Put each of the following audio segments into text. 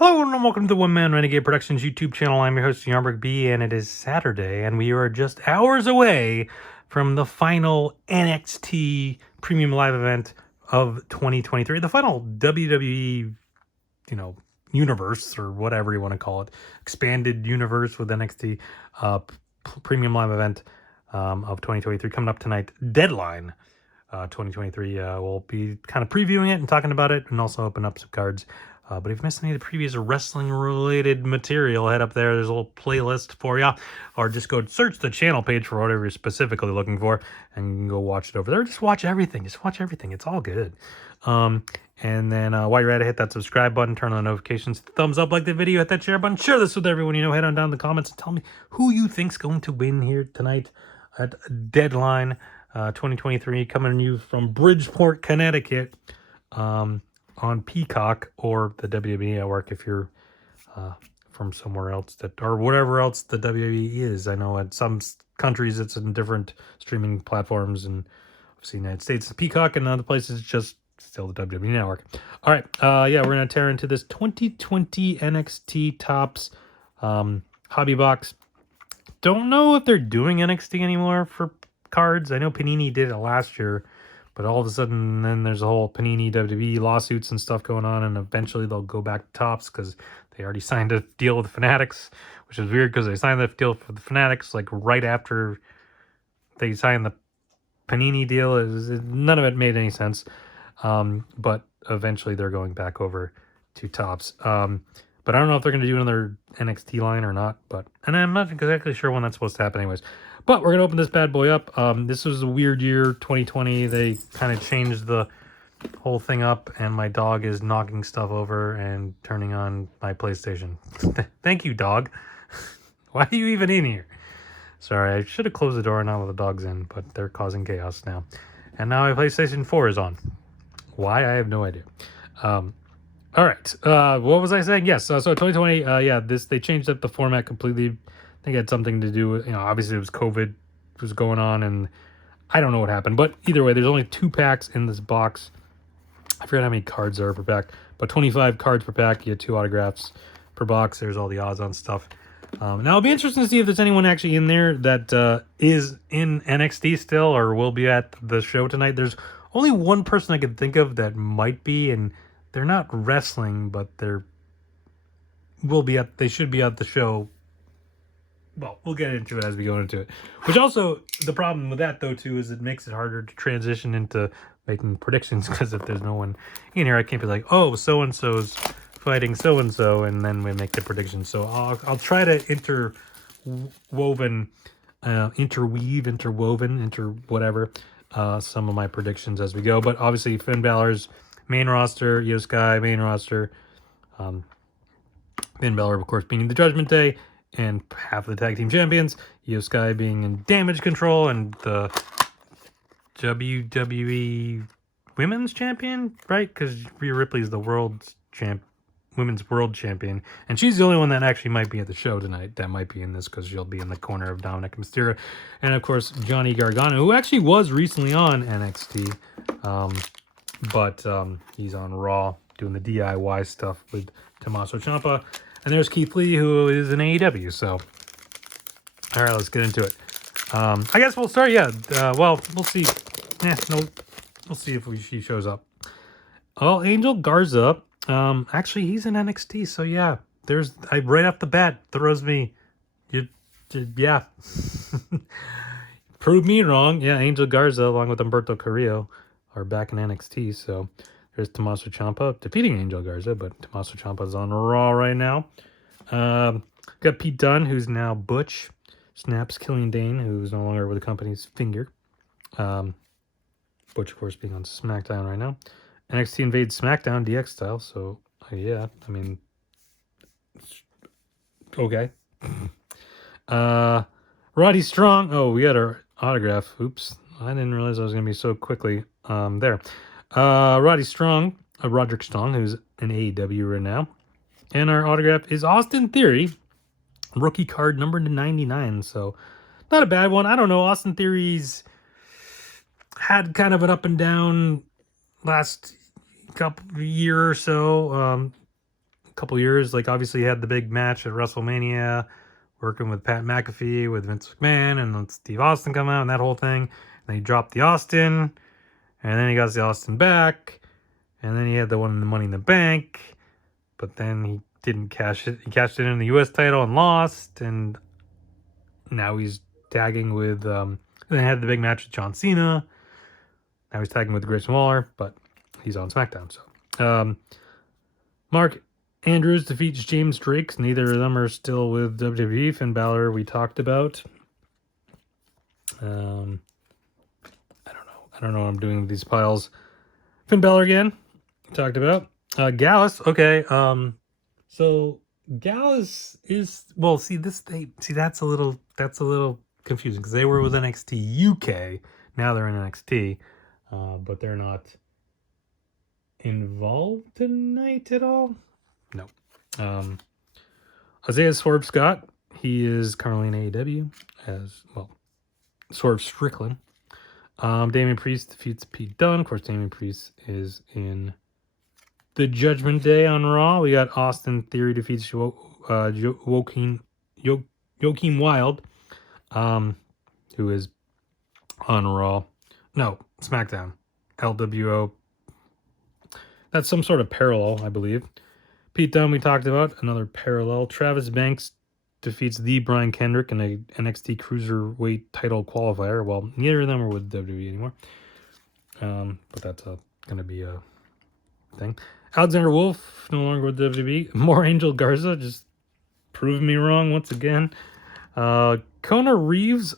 Hello and welcome to the One Man Renegade Productions YouTube channel. I'm your host, Yarmberg B, and it is Saturday, and we are just hours away from the final NXT Premium Live event of 2023, the final WWE, universe, or whatever you want to call it, expanded universe with NXT Premium Live event of 2023 coming up tonight. Deadline 2023. We'll be kind of previewing it and talking about it, and also open up some cards. But if you missed any of the previous wrestling-related material, head up there. There's a little playlist for you. Or just go search the channel page for whatever you're specifically looking for, and you can go watch it over there. Just watch everything. Just watch everything. It's all good. And then while you're at it, hit that subscribe button, turn on notifications, thumbs up, like the video, hit that share button, share this with everyone you know. Head on down in the comments and tell me who you think's going to win here tonight at Deadline 2023, coming to you from Bridgeport, Connecticut. On Peacock or the WWE Network if you're from somewhere else or whatever else the WWE is. I know at some countries it's in different streaming platforms, and obviously United States Peacock, and other places it's just still the WWE Network. All right, we're gonna tear into this 2020 NXT Topps hobby box. Don't know if they're doing NXT anymore for cards. I know Panini did it last year. But all of a sudden, then there's a whole Panini WWE lawsuits and stuff going on, and eventually they'll go back to Topps because they already signed a deal with the Fanatics, which is weird because they signed that deal for the Fanatics like right after they signed the Panini deal. None of it made any sense. But eventually they're going back over to Topps. But I don't know if they're going to do another NXT line or not. And I'm not exactly sure when that's supposed to happen anyways. But we're going to open this bad boy up. This was a weird year, 2020. They kind of changed the whole thing up, and my dog is knocking stuff over and turning on my PlayStation. Thank you, dog. Why are you even in here? Sorry, I should have closed the door now with the dog's in, but they're causing chaos now. And now my PlayStation 4 is on. Why? I have no idea. All right. What was I saying? Yes. So 2020. They changed up the format completely. I think it had something to do with, obviously it was COVID was going on, and I don't know what happened. But either way, there's only 2 packs in this box. I forget how many cards there are per pack, but 25 cards per pack. You get 2 autographs per box. There's all the odds-on stuff. Now it'll be interesting to see if there's anyone actually in there that is in NXT still or will be at the show tonight. There's only one person I can think of that might be, and they're not wrestling, but they should be at the show. Well, we'll get into it as we go into it. Which also, the problem with that, though, too, is it makes it harder to transition into making predictions, because if there's no one in here, I can't be like, oh, so-and-so's fighting so-and-so, and then we make the prediction. So I'll try to interwoven, some of my predictions as we go. But obviously, Finn Balor's main roster, Io Sky, main roster. Finn Balor, of course, being in the Judgment Day, and half of the tag team champions, Io Sky being in Damage Control, and the WWE Women's Champion, right? Because Rhea Ripley is the Women's World Champion, and she's the only one that actually might be at the show tonight. That might be in this because she'll be in the corner of Dominic Mysterio, and of course Johnny Gargano, who actually was recently on NXT, but he's on Raw doing the DIY stuff with Tommaso Ciampa. And there's Keith Lee, who is in AEW. So, all right, let's get into it. I guess we'll start. We'll see. We'll see if she shows up. Oh, Angel Garza. Actually, he's in NXT. So yeah, right off the bat throws me. Yeah. Prove me wrong. Yeah, Angel Garza along with Humberto Carrillo are back in NXT. So. There's Tommaso Ciampa defeating Angel Garza, but Tommaso Ciampa's on Raw right now. Got Pete Dunne, who's now Butch. Snaps Killian Dane, who's no longer with the company's finger. Butch, of course, being on SmackDown right now. NXT invades SmackDown DX style, so yeah, I mean, okay. Roddy Strong. Oh, we got our autograph. Oops, I didn't realize I was going to be so quickly there. Roddy Strong, Roderick Strong, who's in AEW right now. And our autograph is Austin Theory, rookie card number 99. So, not a bad one. I don't know. Austin Theory's had kind of an up and down last couple year or so. couple years. Like, obviously, he had the big match at WrestleMania, working with Pat McAfee, with Vince McMahon, and then Steve Austin come out and that whole thing. And then he dropped the Austin, and then he got the Austin back, and then he had the one in the Money in the Bank, but then he didn't cash it. He cashed it in the U.S. title and lost, and now he's tagging with. Then had the big match with John Cena. Now he's tagging with Grayson Waller, but he's on SmackDown. So, Mark Andrews defeats James Drake. Neither of them are still with WWE. Finn Balor, we talked about. I don't know what I'm doing with these piles. Finn Balor again. Talked about. Gallus. Okay. So Gallus is that's a little confusing because they were with NXT UK. Now they're in NXT, but they're not involved tonight at all. No. Isaiah Swerve Scott. He is currently in AEW as well. Swerve Strickland. Damian Priest defeats Pete Dunne. Of course, Damian Priest is in the Judgment Day on Raw. We got Austin Theory defeats Joaquin Wilde, who is on Raw. No, SmackDown. LWO. That's some sort of parallel, I believe. Pete Dunne, we talked about. Another parallel. Travis Banks defeats the Brian Kendrick in a NXT Cruiserweight title qualifier. Well, neither of them are with WWE anymore. But that's going to be a thing. Alexander Wolf, no longer with WWE. More Angel Garza, just proving me wrong once again. Kona Reeves,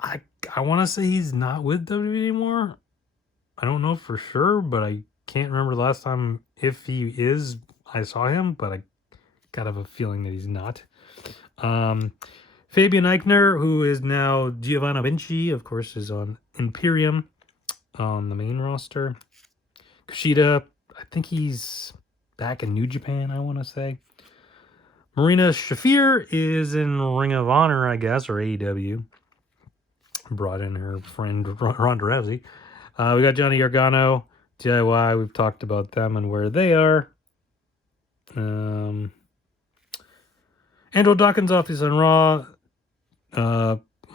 I want to say he's not with WWE anymore. I don't know for sure, but I can't remember the last time, if he is, I saw him, but I kind of have a feeling that he's not. Fabian Eichner, who is now Giovanna Vinci, of course, is on Imperium on the main roster. Kushida, I think he's back in New Japan, I want to say. Marina Shafir is in Ring of Honor, I guess, or AEW. Brought in her friend Ronda Rousey. We got Johnny Gargano, DIY. We've talked about them and where they are. Andrew Dawkins off, he's on Raw.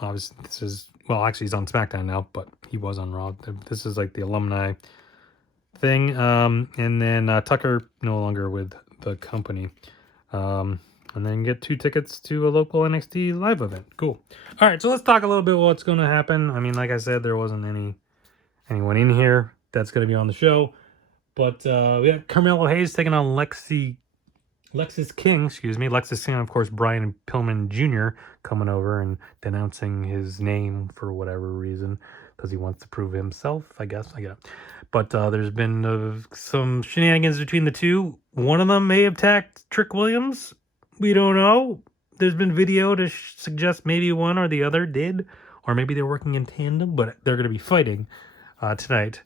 Obviously, actually he's on SmackDown now, but he was on Raw. This is like the alumni thing. And then Tucker, no longer with the company. And then get 2 tickets to a local NXT live event. Cool. All right, so let's talk a little bit what's going to happen. I mean, like I said, there wasn't anyone in here that's going to be on the show. But we got Carmelo Hayes taking on Lexis King, Lexis King, of course, Brian Pillman Jr. coming over and denouncing his name for whatever reason because he wants to prove himself, I guess. I get it. But there's been some shenanigans between the two. One of them may have attacked Trick Williams. We don't know. There's been video to suggest maybe one or the other did, or maybe they're working in tandem, but they're going to be fighting tonight.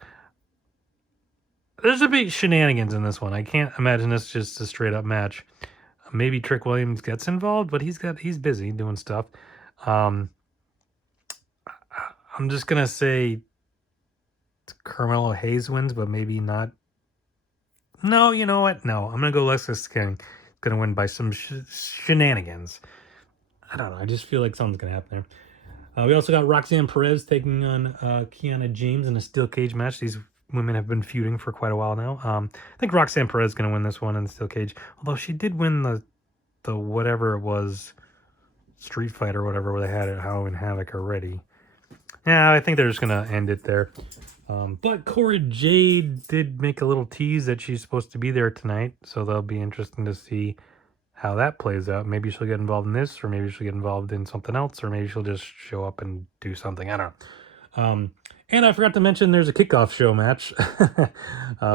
There's a big shenanigans in this one. I can't imagine this just a straight up match. Maybe Trick Williams gets involved, but he's busy doing stuff. I'm just gonna say Carmelo Hayes wins, but maybe not. No, you know what? No, I'm gonna go Lexis King. Gonna win by some shenanigans. I don't know. I just feel like something's gonna happen there. We also got Roxanne Perez taking on Kiana James in a steel cage match. These women have been feuding for quite a while now. I think Roxanne Perez is going to win this one in the steel cage. Although she did win the whatever it was, Street Fight or whatever, where they had it Halloween Havoc already. Yeah, I think they're just going to end it there. But Cora Jade did make a little tease that she's supposed to be there tonight. So that'll be interesting to see how that plays out. Maybe she'll get involved in this, or maybe she'll get involved in something else, or maybe she'll just show up and do something. I don't know. And I forgot to mention there's a kickoff show match,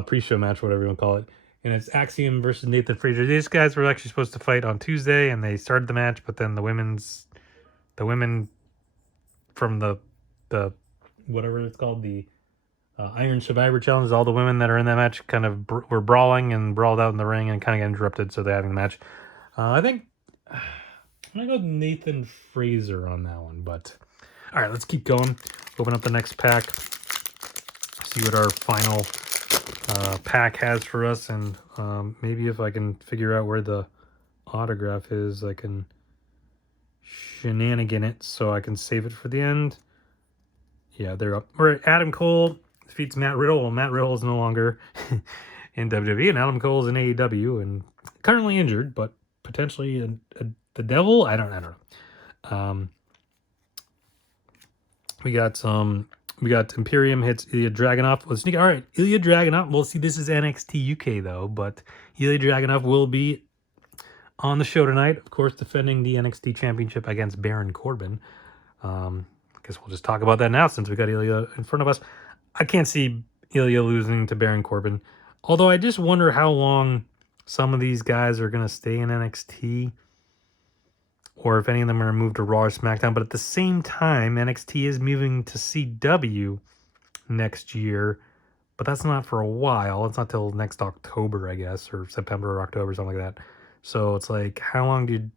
pre-show match, whatever you want to call it. And it's Axiom versus Nathan Frazier. These guys were actually supposed to fight on Tuesday, and they started the match, but then the women from the whatever it's called, the Iron Survivor Challenge, all the women that are in that match kind of were brawling and brawled out in the ring and kind of got interrupted, so they're having the match. I think I'm going to go with Nathan Frazier on that one, but all right, let's keep going. Open up the next pack. See what our final pack has for us, and maybe if I can figure out where the autograph is, I can shenanigan it so I can save it for the end. Yeah, they're up. We're at Adam Cole defeats Matt Riddle. Well, Matt Riddle is no longer in WWE, and Adam Cole is in AEW and currently injured, but potentially the devil. I don't know. We got Imperium hits Ilya Dragunov. Let's sneak. All right, Ilya Dragunov. Well, see, this is NXT UK though, but Ilya Dragunov will be on the show tonight. Of course, defending the NXT Championship against Baron Corbin. I guess we'll just talk about that now since we got Ilya in front of us. I can't see Ilya losing to Baron Corbin, although I just wonder how long some of these guys are going to stay in NXT, or if any of them are moved to Raw or SmackDown. But at the same time, NXT is moving to CW next year, but that's not for a while. It's not till next October, I guess, or September or October, something like that. So it's like, how long do you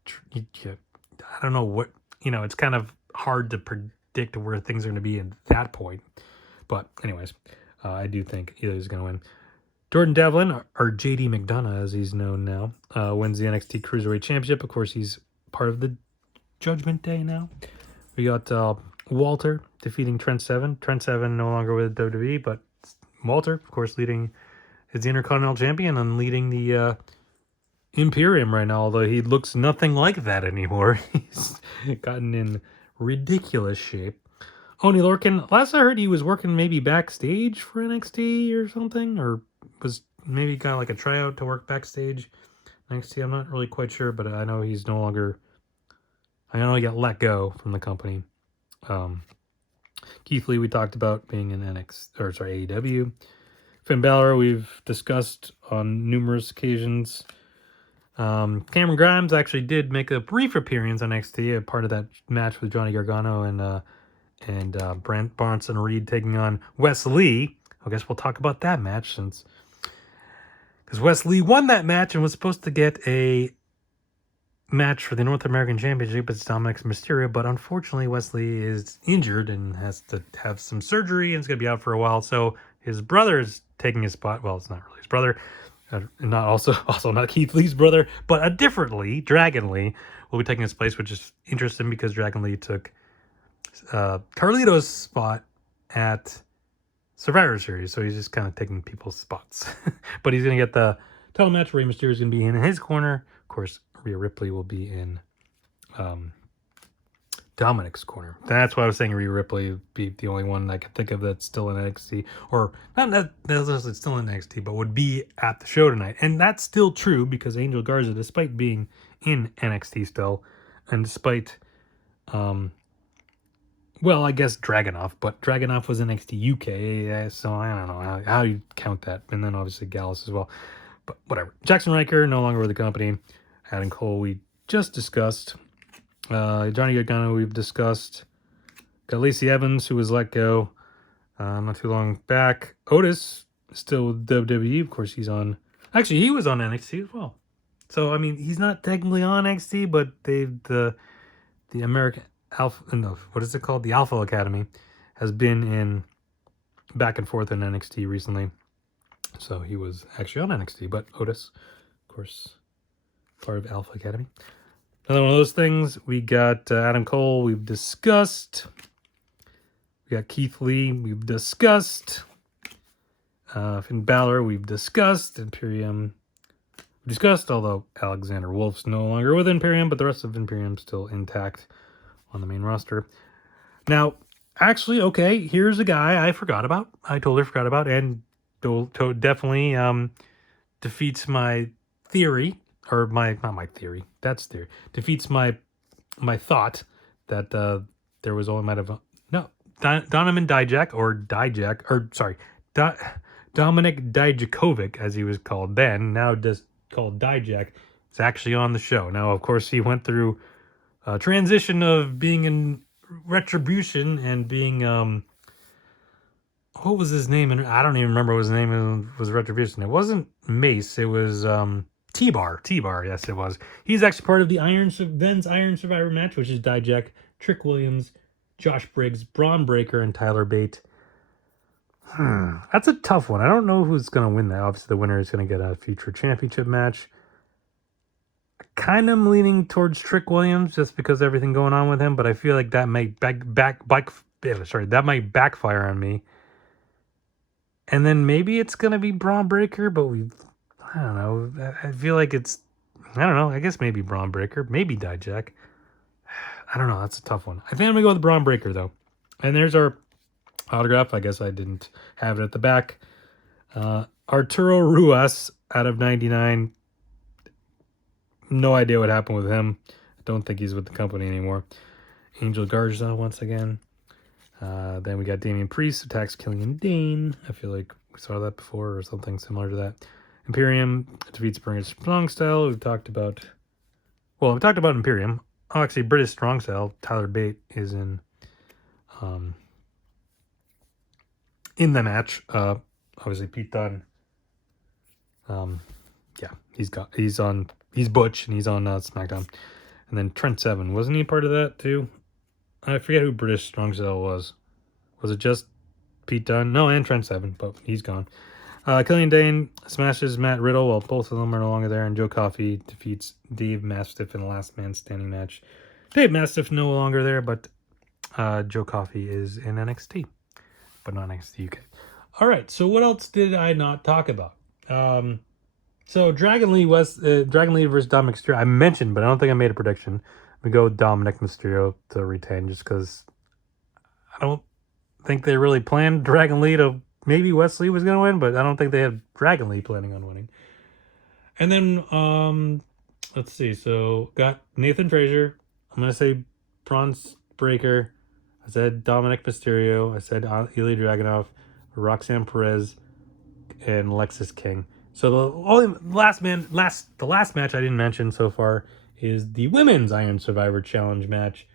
I don't know what, it's kind of hard to predict where things are going to be at that point. But anyways, I do think Ilya's going to win. Jordan Devlin, or JD McDonough as he's known now, wins the NXT Cruiserweight Championship. Of course, he's part of the Judgment Day now. We got Walter defeating Trent Seven. Trent Seven no longer with WWE, but Walter, of course, leading is the Intercontinental Champion and leading the Imperium right now, although he looks nothing like that anymore. He's gotten in ridiculous shape. Oney Lorcan, last I heard he was working maybe backstage for NXT or something, or was maybe got like a tryout to work backstage NXT. I'm not really quite sure, but I know he's no longer, I know he got let go from the company. Keith Lee we talked about being in AEW. Finn Balor we've discussed on numerous occasions. Cameron Grimes actually did make a brief appearance on NXT, a part of that match with Johnny Gargano and Brent Bronson Reed taking on Wes Lee. I guess we'll talk about that match because Wes Lee won that match and was supposed to get a match for the North American Championship against Dominic Mysterio, but unfortunately Wes Lee is injured and has to have some surgery and is going to be out for a while. So his brother is taking his spot. Well, it's not really his brother. Not also not Keith Lee's brother, but a different Lee, Dragon Lee, will be taking his place, which is interesting because Dragon Lee took Carlito's spot at Survivor Series, so he's just kind of taking people's spots. But he's going to get the title match. Rey Mysterio is going to be in his corner. Of course, Rhea Ripley will be in Dominic's corner. That's why I was saying Rhea Ripley would be the only one I could think of that's still in NXT, or not necessarily still in NXT, but would be at the show tonight. And that's still true because Angel Garza, despite being in NXT still, and despite, well, I guess Dragunov, but Dragunov was NXT UK, so I don't know how you count that. And then obviously Gallus as well. But whatever. Jackson Riker, no longer with the company. Adam Cole, we just discussed. Johnny Gargano, we've discussed. Got Lacey Evans, who was let go not too long back. Otis, still with WWE. Of course, he was on NXT as well. So, I mean, he's not technically on NXT, but the American Alpha, no, what is it called? The Alpha Academy has been in back and forth in NXT recently. So he was actually on NXT, but Otis, of course, part of Alpha Academy. Another one of those things. We got Adam Cole, we've discussed. We got Keith Lee, we've discussed. Finn Balor, we've discussed. Imperium, we've discussed, although Alexander Wolf's no longer with Imperium, but the rest of Imperium still intact on the main roster. Now, actually, okay, here's a guy I totally forgot about, and definitely defeats my theory. Or not my theory. That's theory. Defeats my thought that there was only Donovan Dijak Dominic Dijakovic, as he was called then, now just called Dijak, is actually on the show. Now, of course, he went through a transition of being in Retribution and being what was his name? I don't even remember what his name was. Retribution. It wasn't Mace. It was T-Bar, yes, it was. He's actually part of the Ben's Iron Survivor match, which is Dijak, Trick Williams, Josh Briggs, Braun Breaker, and Tyler Bate. That's a tough one. I don't know who's going to win that. Obviously, the winner is going to get a future championship match. Kind of leaning towards Trick Williams just because of everything going on with him, but I feel like that might that might backfire on me. And then maybe it's going to be Braun Breaker, but I don't know. I feel like I don't know. I guess maybe Braun Breaker, maybe Dijak. I don't know. That's a tough one. I think I'm going to go with Braun Breaker, though. And there's our autograph. I guess I didn't have it at the back. Arturo Ruas out of 99. No idea what happened with him. I don't think he's with the company anymore. Angel Garza once again. Then we got Damian Priest attacks Killian Dane. I feel like we saw that before or something similar to that. Imperium defeats British Strong Style. We talked about Imperium. Oh, actually, British Strong Style. Tyler Bate is in the match. Obviously Pete Dunne. Yeah, he's Butch and he's on SmackDown. And then Trent Seven, wasn't he part of that too? I forget who British Strong Style was. Was it just Pete Dunne? No, and Trent Seven, but he's gone. Killian Dane smashes Matt Riddle while both of them are no longer there, and Joe Coffey defeats Dave Mastiff in a last man standing match. Dave Mastiff no longer there, but Joe Coffey is in NXT, but not NXT UK. All right, so what else did I not talk about? So Dragon Lee versus Dominic Mysterio. I mentioned, but I don't think I made a prediction. We go with Dominic Mysterio to retain, just because I don't think they really planned Dragon Lee to. Maybe Wesley was going to win, but I don't think they had Dragon Lee planning on winning. And then, let's see. So, got Nathan Frazier. I'm going to say Braun Breaker. I said Dominic Mysterio. I said Ilya Dragunov, Roxanne Perez, and Lexis King. So, the last match I didn't mention so far is the Women's Iron Survivor Challenge match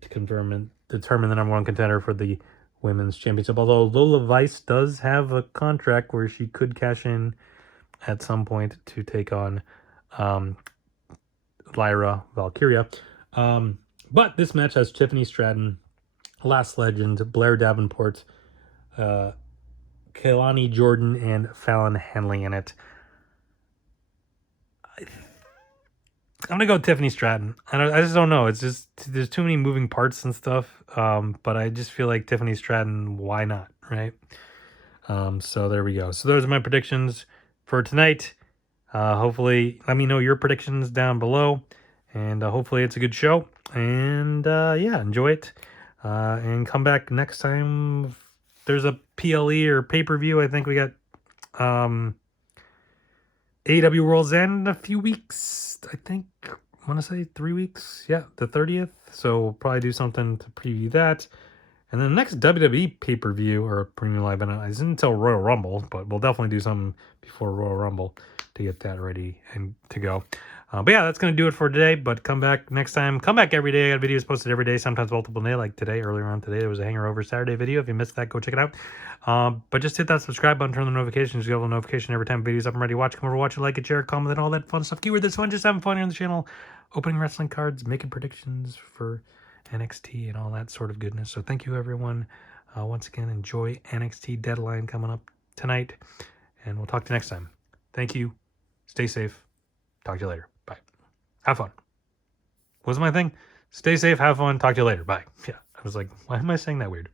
to determine the number one contender for the Women's Championship. Although Lola Vice does have a contract where she could cash in at some point to take on Lyra Valkyria. But this match has Tiffany Stratton, Last Legend, Blair Davenport, Kehlani Jordan, and Fallon Henley in it. I'm gonna go with Tiffany Stratton. I just don't know. It's just there's too many moving parts and stuff. But I just feel like Tiffany Stratton. Why not? Right. So there we go. So those are my predictions for tonight. Hopefully, let me know your predictions down below, and hopefully it's a good show. And yeah, enjoy it. And come back next time. There's a PLE or pay-per-view. I think we got AEW World's End in a few weeks. I think I want to say 3 weeks. Yeah, the 30th. So we'll probably do something to preview that. And then the next WWE pay-per-view or premium live event isn't until Royal Rumble, but we'll definitely do something before Royal Rumble to get that ready and to go. But yeah, that's going to do it for today. But come back next time. Come back every day. I got videos posted every day, sometimes multiple day. Like today, earlier on today, there was a Hanger Over Saturday video. If you missed that, go check it out. But just hit that subscribe button, turn on the notifications. You get a notification every time videos up and ready to watch. Come over, watch it, like it, share, comment, and all that fun stuff. Keyword this fun, just having fun here on the channel. Opening wrestling cards, making predictions for NXT and all that sort of goodness. So thank you, everyone. Once again, enjoy NXT Deadline coming up tonight. And we'll talk to you next time. Thank you. Stay safe. Talk to you later. Bye. Have fun. What was my thing? Stay safe, have fun, talk to you later. Bye. Yeah. I was like, why am I saying that weird?